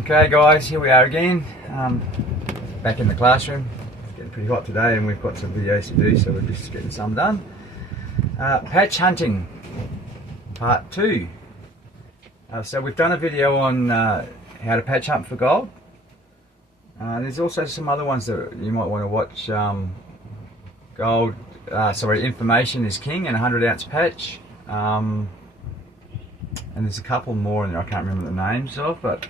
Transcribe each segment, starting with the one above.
Okay guys, here we are again, back in the classroom. It's getting pretty hot today and we've got some videos to do, so we're just getting some done. Patch hunting, part 2. So we've done a video on how to patch hunt for gold. There's also some other ones that you might want to watch. Information is king and 100 ounce patch. And there's a couple more in there I can't remember the names of, but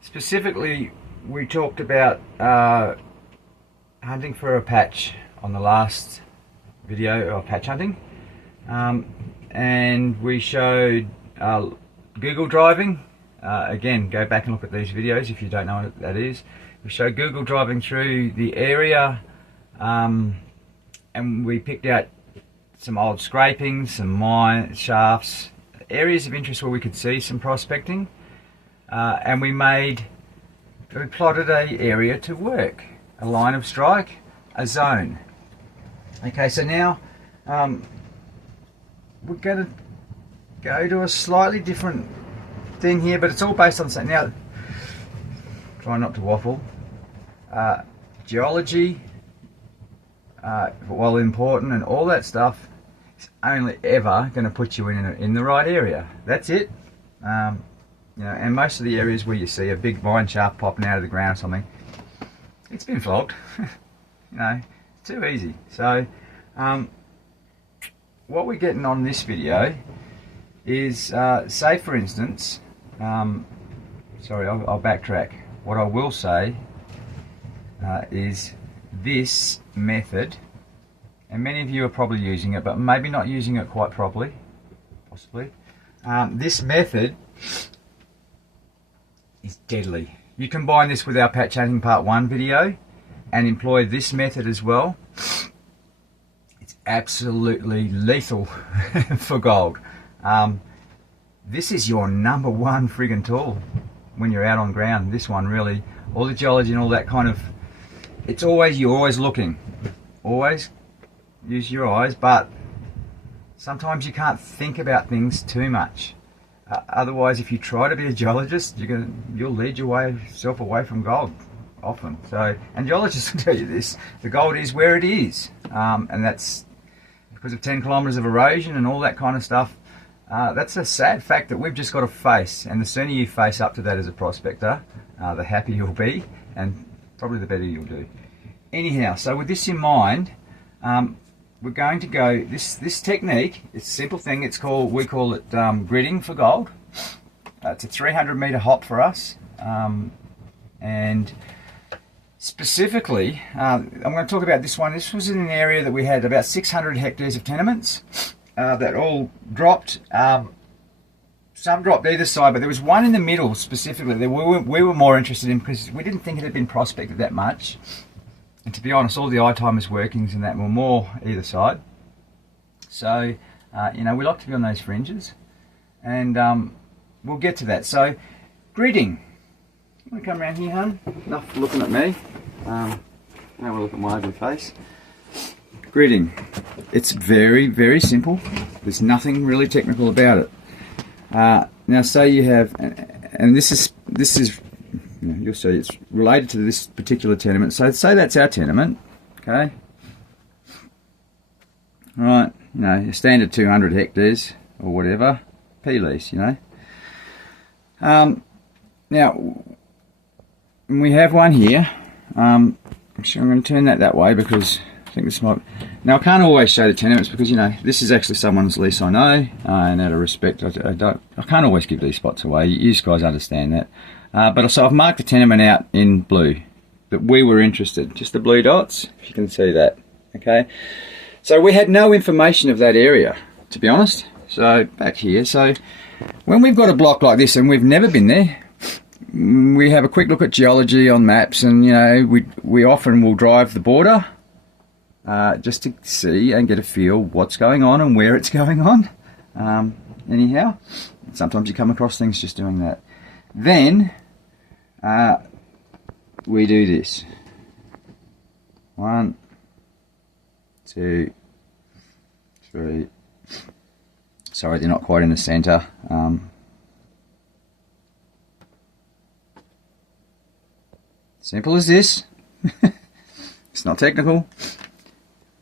specifically we talked about hunting for a patch on the last video of patch hunting, and we showed Google driving. Again, go back and look at these videos if you don't know what that is. We showed Google driving through the area, and we picked out some old scrapings, some mine shafts, areas of interest where we could see some prospecting, and we plotted a area to work, a line of strike, a zone. Okay, so now we're going to go to a slightly different thing here, but it's all based on something. Now, try not to waffle. Geology, while important and all that stuff, is only ever going to put you in the right area. That's it. You know, and most of the areas where you see a big mine shaft popping out of the ground or something, it's been flogged. You know, too easy. So what we're getting on this video is, say for instance, sorry, I'll backtrack. What I will say is this method, and many of you are probably using it, but maybe not using it quite properly, possibly. This method is deadly. You combine this with our patch hunting part 1 video and employ this method as well, it's absolutely lethal for gold. This is your number 1 friggin' tool when you're out on ground. This one really, all the geology and all that kind of, you're always looking, always use your eyes, but sometimes you can't think about things too much. Otherwise, if you try to be a geologist, you'll lead yourself away from gold often. So, and geologists will tell you this: the gold is where it is, and that's because of 10 kilometers of erosion and all that kind of stuff. That's a sad fact that we've just got to face, and the sooner you face up to that as a prospector, the happier you'll be, and probably the better you'll do. Anyhow, so with this in mind, we're going to go, this technique, it's a simple thing, we call it gridding for gold. It's a 300 meter hop for us, and specifically, I'm going to talk about this one. This was in an area that we had about 600 hectares of tenements that all dropped. Some dropped either side, but there was one in the middle specifically that we were more interested in because we didn't think it had been prospected that much. And to be honest, all the iTimers workings and that were more either side. So, you know, we like to be on those fringes, and we'll get to that. So, gridding. You want to come around here, hun? Enough looking at me. Now we'll look at my ugly face. Gridding. It's very, very simple. There's nothing really technical about it. Now, say you have, and this is. You know, you'll see it's related to this particular tenement. So say that's our tenement, okay? All right, you know, your standard 200 hectares or whatever, P-lease, you know. Now, we have one here. I'm going to turn that way because I think this might. Now I can't always show the tenements because, you know, this is actually someone's lease, I know, and out of respect, I can't always give these spots away. You guys understand that. But so I've marked the tenement out in blue, that we were interested, just the blue dots, if you can see that, okay? So we had no information of that area, to be honest. So back here, so when we've got a block like this and we've never been there, we have a quick look at geology on maps, and, you know, we often will drive the border just to see and get a feel what's going on and where it's going on. Anyhow, sometimes you come across things just doing that. Then we do this. 1, 2, 3. Sorry, they're not quite in the center. Simple as this. It's not technical.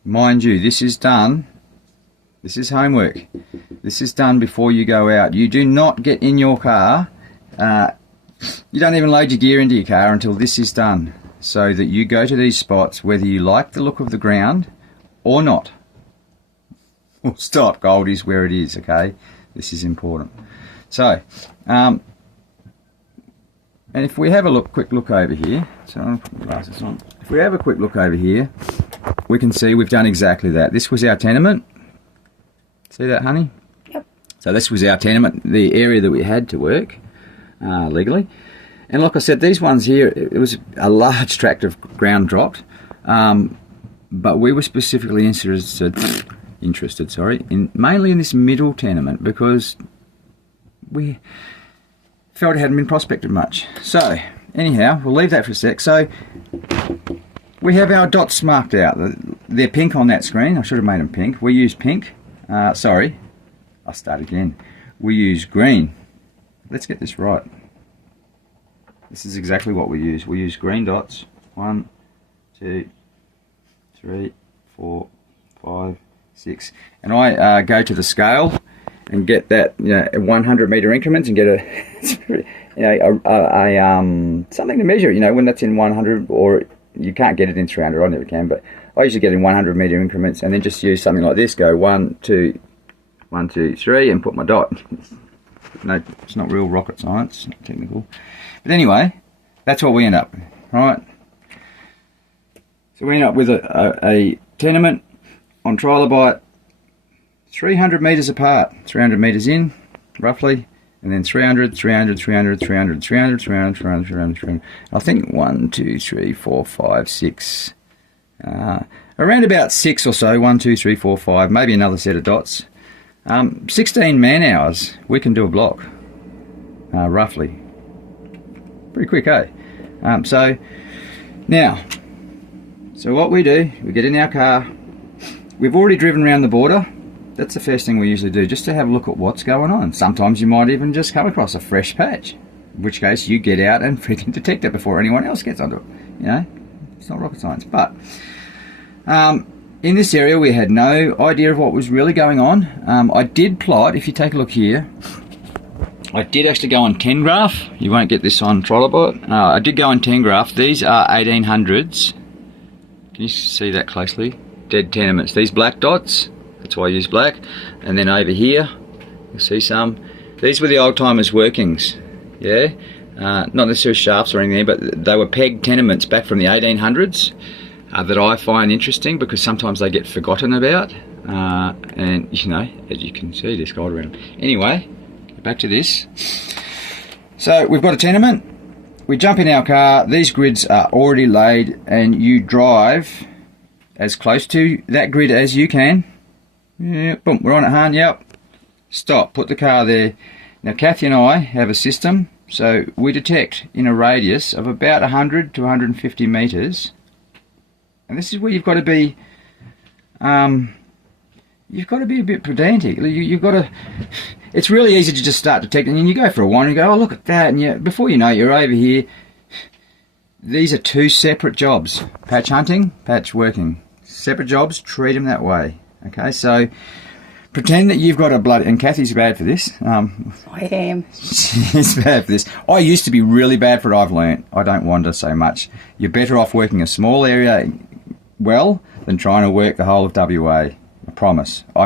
Mind you, this is done. This is homework. This is done before you go out. You do not get in your car. You don't even load your gear into your car until this is done. So that you go to these spots whether you like the look of the ground or not. Well, stop, gold is where it is, okay? This is important. So, and if we have a quick look over here, so I'll put my glasses on. If we have a quick look over here, we can see we've done exactly that. This was our tenement. See that, honey? Yep. So this was our tenement, the area that we had to work legally. And like I said, these ones here, it was a large tract of ground dropped, but we were specifically interested, mainly in this middle tenement because we felt it hadn't been prospected much. So anyhow, we'll leave that for a sec. So we have our dots marked out. They're pink on that screen. I should have made them pink. We use pink. Sorry, I'll start again. We use green. Let's get this right. This is exactly what we use. We use green dots. 1, 2, 3, 4, 5, 6. And I go to the scale and get that 100 meter increments and get something to measure. When that's in 100, or you can't get it in 300. I never can, but I usually get in 100 meter increments and then just use something like this. Go 1, 2, 1, 2, 3, and put my dot. No, it's not real rocket science, not technical. But anyway, that's what we end up with, right? So we end up with a tenement on trilobite 300 metres apart, 300 metres in, roughly, and then 300, 300, 300, 300, 300, 300, 300, 300, 300. I think 1, 2, 3, 4, 5, 6. Around about 6 or so, 1, 2, 3, 4, 5, maybe another set of dots. 16 man hours, we can do a block, roughly. Pretty quick, eh? So what we do, we get in our car. We've already driven around the border. That's the first thing we usually do, just to have a look at what's going on. Sometimes you might even just come across a fresh patch, in which case you get out and freaking detect it before anyone else gets onto it. It's not rocket science. But in this area, we had no idea of what was really going on. I did plot, if you take a look here, I did actually go on 10 graph. You won't get this on Trilobite. I did go on 10 graph. These are 1800s. Can you see that closely? Dead tenements. These black dots, that's why I use black. And then over here, you'll see some. These were the old timers' workings. Yeah, not necessarily shafts or anything, but they were pegged tenements back from the 1800s that I find interesting because sometimes they get forgotten about. And as you can see, there's gold around them. Anyway, back to this. So we've got a tenement. We jump in our car. These grids are already laid, and you drive as close to that grid as you can. Yeah, boom, we're on it, hon. Yep. Stop. Put the car there. Now, Kathy and I have a system, so we detect in a radius of about 100 to 150 meters, and this is where you've got to be. You've got to be a bit pedantic. You've got to. It's really easy to just start detecting, and you go for a wander and you go, oh, look at that, and before you know it, you're over here. These are two separate jobs. Patch hunting, patch working. Separate jobs, treat them that way. Okay, so pretend that you've got a blood, and Kathy's bad for this. I am. She's bad for this. I used to be really bad for it, I've learnt. I don't wander so much. You're better off working a small area well than trying to work the whole of WA. I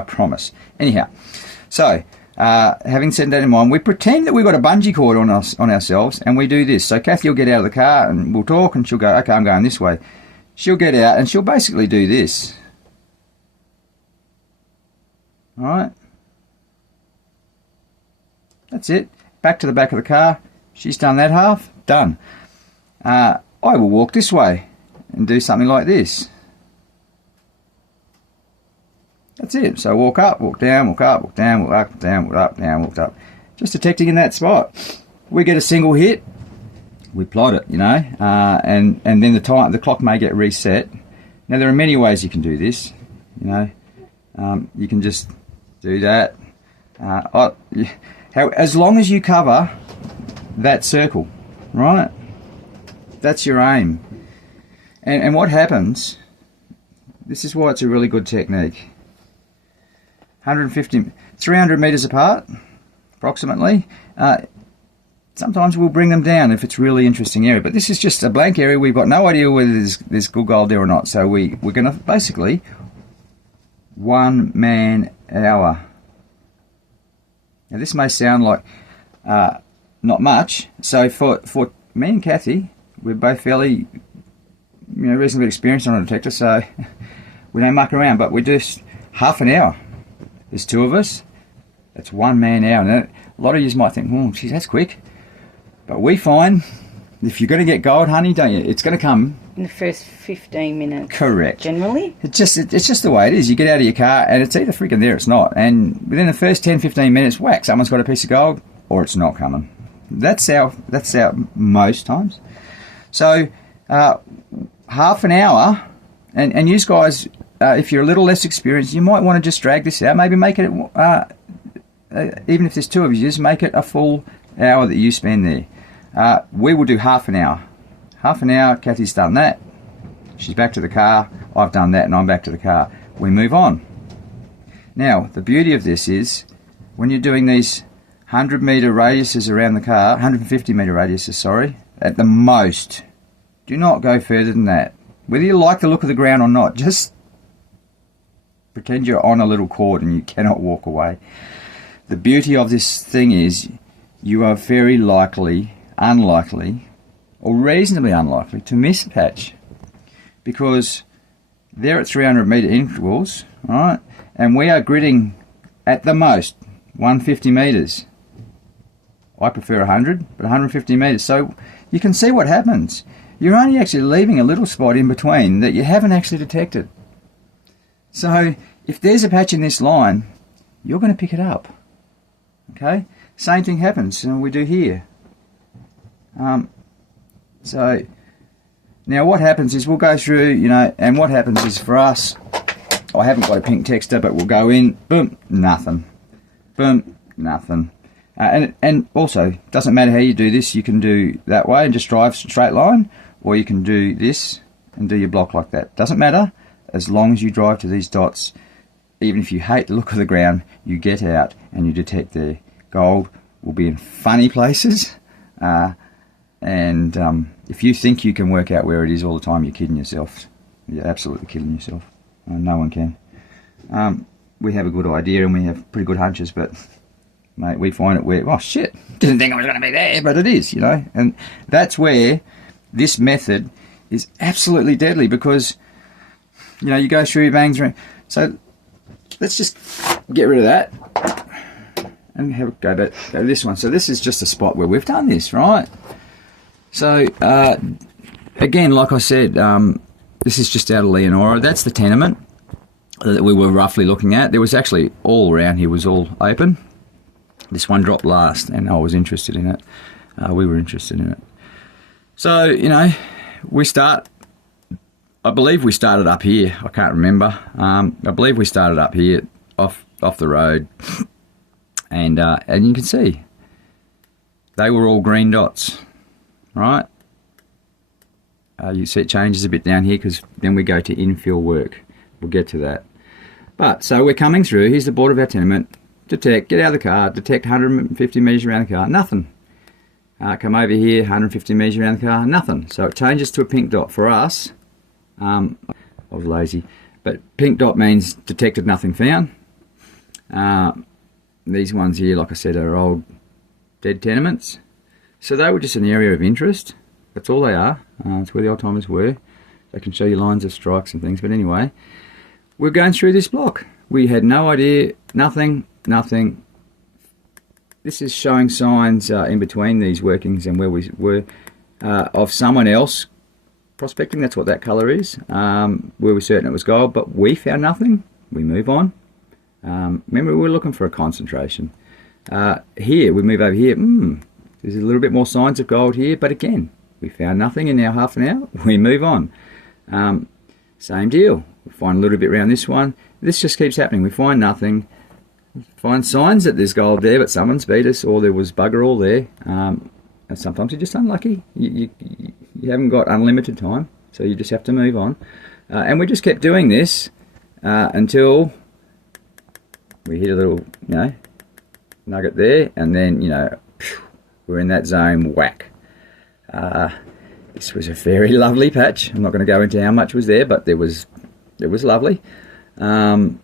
promise. Anyhow, so having said that in mind, we pretend that we've got a bungee cord on ourselves, and we do this. So Kathy will get out of the car and we'll talk, and she'll go, okay, I'm going this way. She'll get out and she'll basically do this. All right. That's it. Back to the back of the car. She's done that half. Done. I will walk this way and do something like this. That's it. So walk up, walk down, walk up, walk down, walk up, down, walk up, down, walk up. Just detecting in that spot. We get a single hit. We plot it, and then the clock may get reset. Now there are many ways you can do this. You can just do that. As long as you cover that circle, right? That's your aim. And what happens, this is why it's a really good technique. 300 meters apart, approximately. Sometimes we'll bring them down if it's really interesting area, but this is just a blank area. We've got no idea whether there's good gold there or not. So we're going to basically 1 man hour. Now this may sound like not much. So for me and Kathy, we're both fairly, reasonably experienced on a detector, so we don't muck around. But we do half an hour. There's 2 of us. That's 1 man hour. Now, a lot of you might think, "Oh, geez, that's quick." But we find if you're going to get gold, honey, don't you? It's going to come in the first 15 minutes. Correct. Generally. It's just the way it is. You get out of your car and it's either freaking there or it's not. And within the first 10-15 minutes, whack, someone's got a piece of gold or it's not coming. That's our most times. So half an hour, and you guys, if you're a little less experienced, you might want to just drag this out. Maybe make it, even if there's 2 of you, just make it a full hour that you spend there. We will do half an hour. Half an hour, Kathy's done that. She's back to the car. I've done that and I'm back to the car. We move on. Now, the beauty of this is when you're doing these 100 metre radiuses around the car, 150 metre radiuses, sorry, at the most, do not go further than that. Whether you like the look of the ground or not, just pretend you're on a little cord and you cannot walk away. The beauty of this thing is you are very unlikely, or reasonably unlikely, to miss a patch, because they're at 300 metre intervals, right? And we are gridding at the most 150 metres. I prefer 100, but 150 metres. So you can see what happens. You're only actually leaving a little spot in between that you haven't actually detected. So if there's a patch in this line, you're going to pick it up. Okay? Same thing happens, and we do here. So now what happens is we'll go through, and what happens is for us, I haven't got a pink texter, but we'll go in, boom, nothing. Boom, nothing. And also, doesn't matter how you do this, you can do that way and just drive straight line, or you can do this and do your block like that. Doesn't matter, as long as you drive to these dots. Even if you hate the look of the ground, you get out and you detect there. Gold will be in funny places, and if you think you can work out where it is all the time, you're kidding yourself. You're absolutely kidding yourself. No one can. We have a good idea and we have pretty good hunches, but mate, we find it where, oh shit, didn't think I was going to be there, but it is, and that's where this method is absolutely deadly, because you go through your bangs around. So let's just get rid of that and go to this one. So this is just a spot where we've done this, right? So again, like I said, this is just out of Leonora. That's the tenement that we were roughly looking at. There was actually all around here was all open. This one dropped last, and I was interested in it. We were interested in it. So I believe we started up here. I can't remember. I believe we started up here off the road, and you can see they were all green dots, right? You see it changes a bit down here because then we go to infill work. We'll get to that. But so we're coming through. Here's the border of our tenement. Detect. Get out of the car. Detect 150 metres around the car. Nothing. Come over here. 150 metres around the car. Nothing. So it changes to a pink dot for us. I was lazy, but pink dot means detected, nothing found. These ones here, like I said, are old dead tenements. So they were just an area of interest. That's all they are. It's where the old timers were. I can show you lines of strikes and things, but anyway, we're going through this block. We had no idea, nothing. This is showing signs in between these workings and where we were of someone else prospecting. That's what that colour is. Where we're certain it was gold, but we found nothing. We move on. Remember, we were looking for a concentration. Here, we move over here. There's a little bit more signs of gold here, but again, we found nothing in our half an hour. We move on. Same deal. We find a little bit around this one. This just keeps happening. We find nothing. Find signs that there's gold there, but someone's beat us, or there was bugger all there. And sometimes you're just unlucky. You You haven't got unlimited time, so you just have to move on. And we just kept doing this until we hit a little, nugget there, and then, we're in that zone, whack. This was a very lovely patch. I'm not going to go into how much was there, but it was lovely. And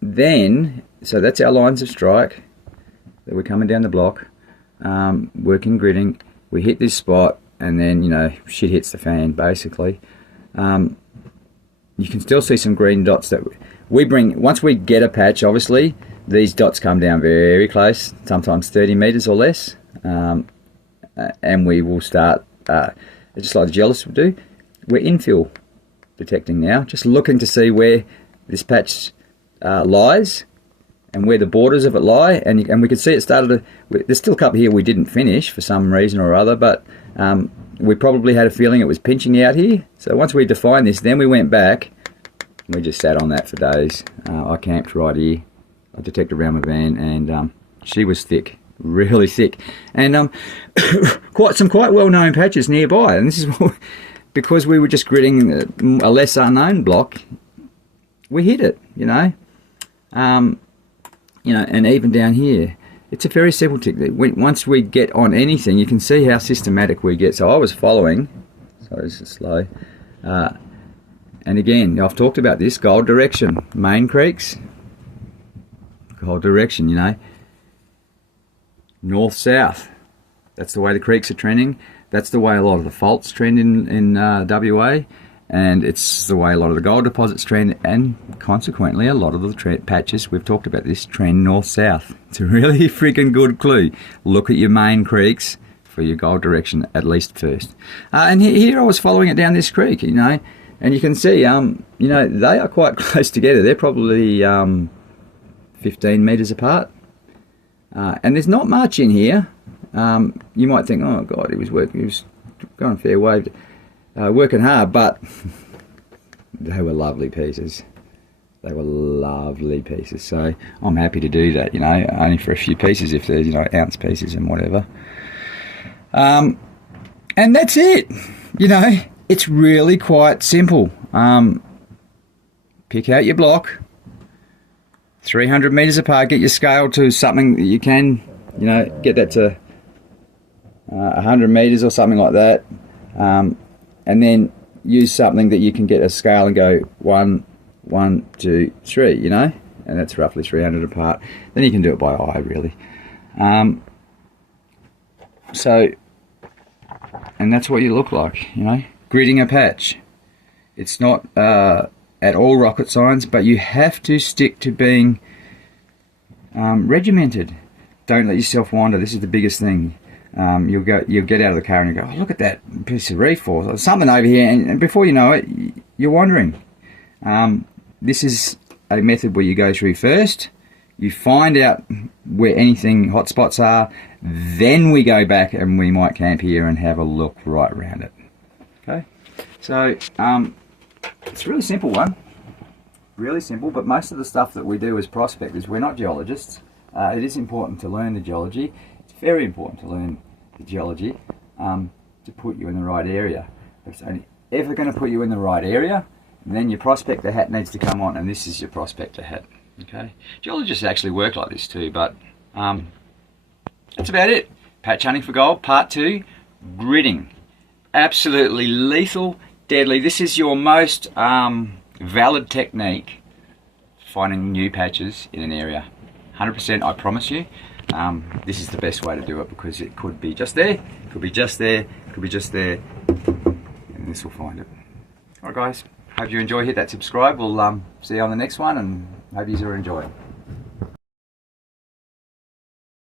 then, so that's our lines of strike that we're coming down the block, working gridding. We hit this spot, and then, shit hits the fan, basically. You can still see some green dots that we bring. Once we get a patch, obviously, these dots come down very close, sometimes 30 metres or less, and we will start, just like the geologists would do, we're infill detecting now, just looking to see where this patch lies and where the borders of it lie, and we could see it started to, there's still a couple here we didn't finish for some reason or other, but we probably had a feeling it was pinching out here. So once we defined this, then we went back and we just sat on that for days. I camped right here. I detected around my van, and she was thick, really thick, and quite well-known patches nearby. And this is because we were just gridding a less unknown block. We hit it, and even down here. It's a very simple technique. Once we get on anything, you can see how systematic we get. So I was following, sorry, this is slow. And again, I've talked about this, gold direction, main creeks, gold direction, north-south. That's the way the creeks are trending. That's the way a lot of the faults trend in WA. And it's the way a lot of the gold deposits trend, and consequently a lot of the patches, we've talked about this, trend north-south. It's a really freaking good clue. Look at your main creeks for your gold direction, at least first. And here I was following it down this creek, and you can see, they are quite close together. They're probably 15 metres apart. And there's not much in here. You might think, oh God, he was going a fair way. Working hard, but they were lovely pieces. They were lovely pieces. So I'm happy to do that, only for a few pieces if there's, ounce pieces and whatever. And that's it. It's really quite simple. Pick out your block, 300 metres apart, get your scale to something that you can, get that to 100 metres or something like that. And then use something that you can get a scale and go 1, 1, 2, 3, and that's roughly 300 apart. Then you can do it by eye, really. And that's what you look like, gridding a patch. It's not at all rocket science, but you have to stick to being regimented. Don't let yourself wander. This is the biggest thing. You'll get out of the car and you go, oh, look at that piece of reef or something over here, and before you know it, you're wandering. This is a method where you go through first, you find out where anything hot spots are, then we go back and we might camp here and have a look right around it. Okay, so it's a really simple one, really simple, but most of the stuff that we do as prospectors, we're not geologists. It is important to learn the geology. It's very important to learn the geology to put you in the right area. But it's only ever going to put you in the right area, and then your prospector hat needs to come on, and this is your prospector hat. Okay, geologists actually work like this too, but that's about it. Patch hunting for gold, part 2, gridding. Absolutely lethal, deadly. This is your most valid technique for finding new patches in an area. 100%, I promise you. This is the best way to do it, because it could be just there, could be just there, could be just there, and this will find it. Alright guys, hope you enjoy. Hit that subscribe. We'll see you on the next one, and hope you are enjoying.